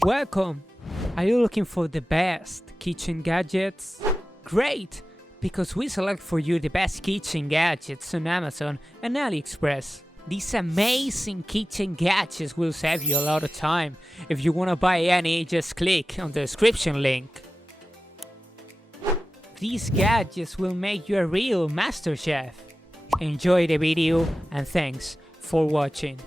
Welcome! Are you looking for the best kitchen gadgets? Great! Because we select for you the best kitchen gadgets on Amazon and AliExpress. These amazing kitchen gadgets will save you a lot of time. If you wanna buy any, just click on the description link. These gadgets will make you a real master chef. Enjoy the video and thanks for watching.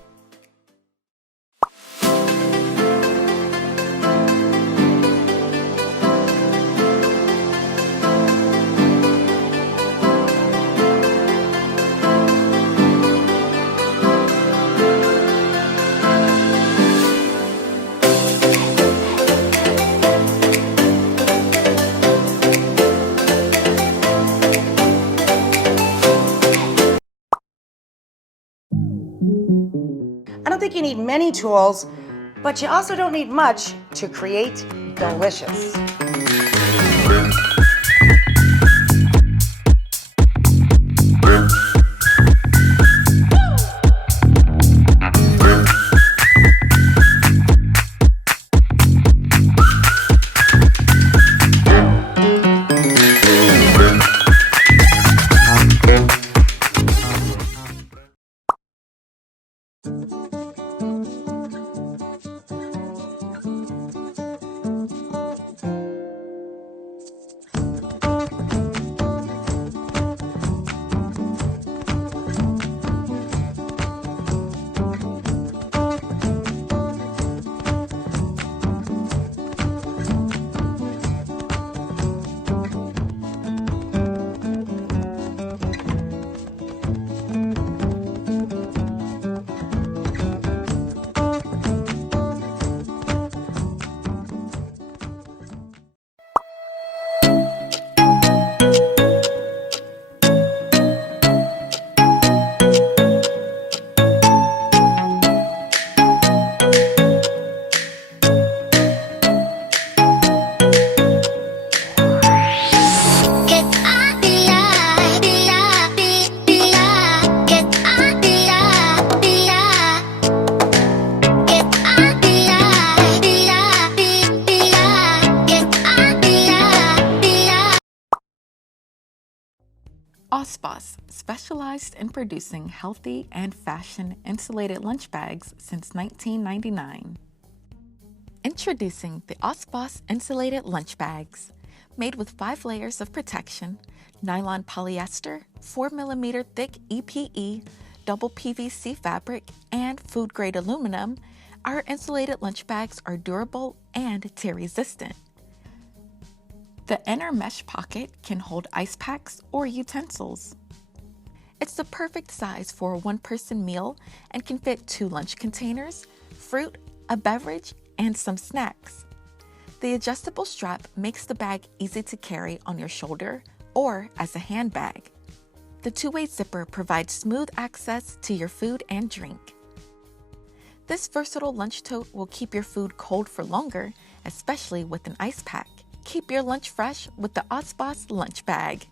I don't think you need many tools, but you also don't need much to create delicious. Osbos, specialized in producing healthy and fashion insulated lunch bags since 1999. Introducing the Osbos insulated lunch bags, made with 5 layers of protection, nylon polyester, 4mm thick EPE, double PVC fabric, and food-grade aluminum. Our insulated lunch bags are durable and tear-resistant. The inner mesh pocket can hold ice packs or utensils. It's the perfect size for a one-person meal and can fit 2 lunch containers, fruit, a beverage, and some snacks. The adjustable strap makes the bag easy to carry on your shoulder or as a handbag. The 2-way zipper provides smooth access to your food and drink. This versatile lunch tote will keep your food cold for longer, especially with an ice pack. Keep your lunch fresh with the Osbos lunch bag.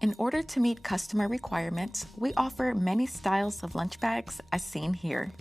In order to meet customer requirements, we offer many styles of lunch bags as seen here.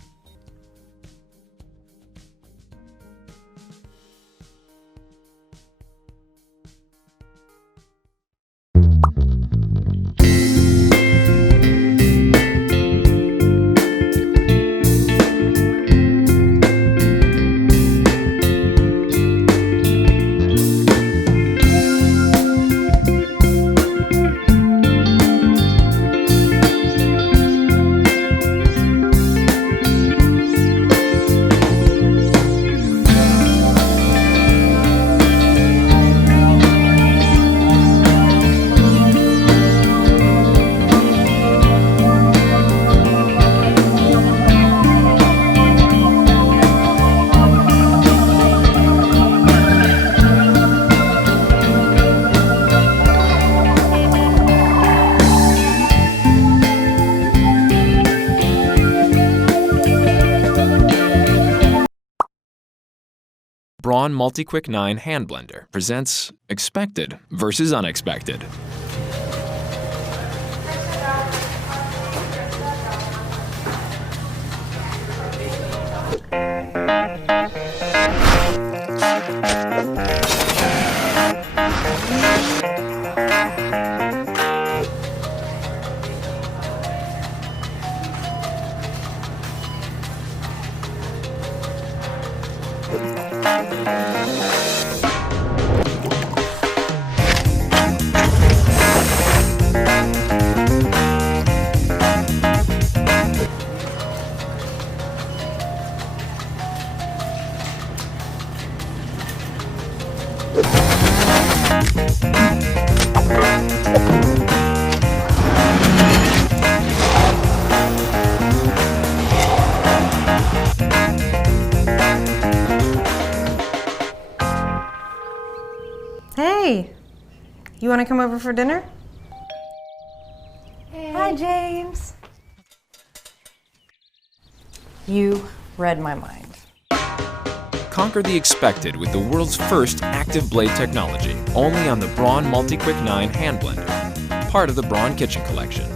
Braun MultiQuick 9 Hand Blender presents Expected versus Unexpected. Hey, you want to come over for dinner? Hi, James. You read my mind. Conquer the expected with the world's first active blade technology, only on the Braun MultiQuick 9 hand blender, part of the Braun Kitchen Collection.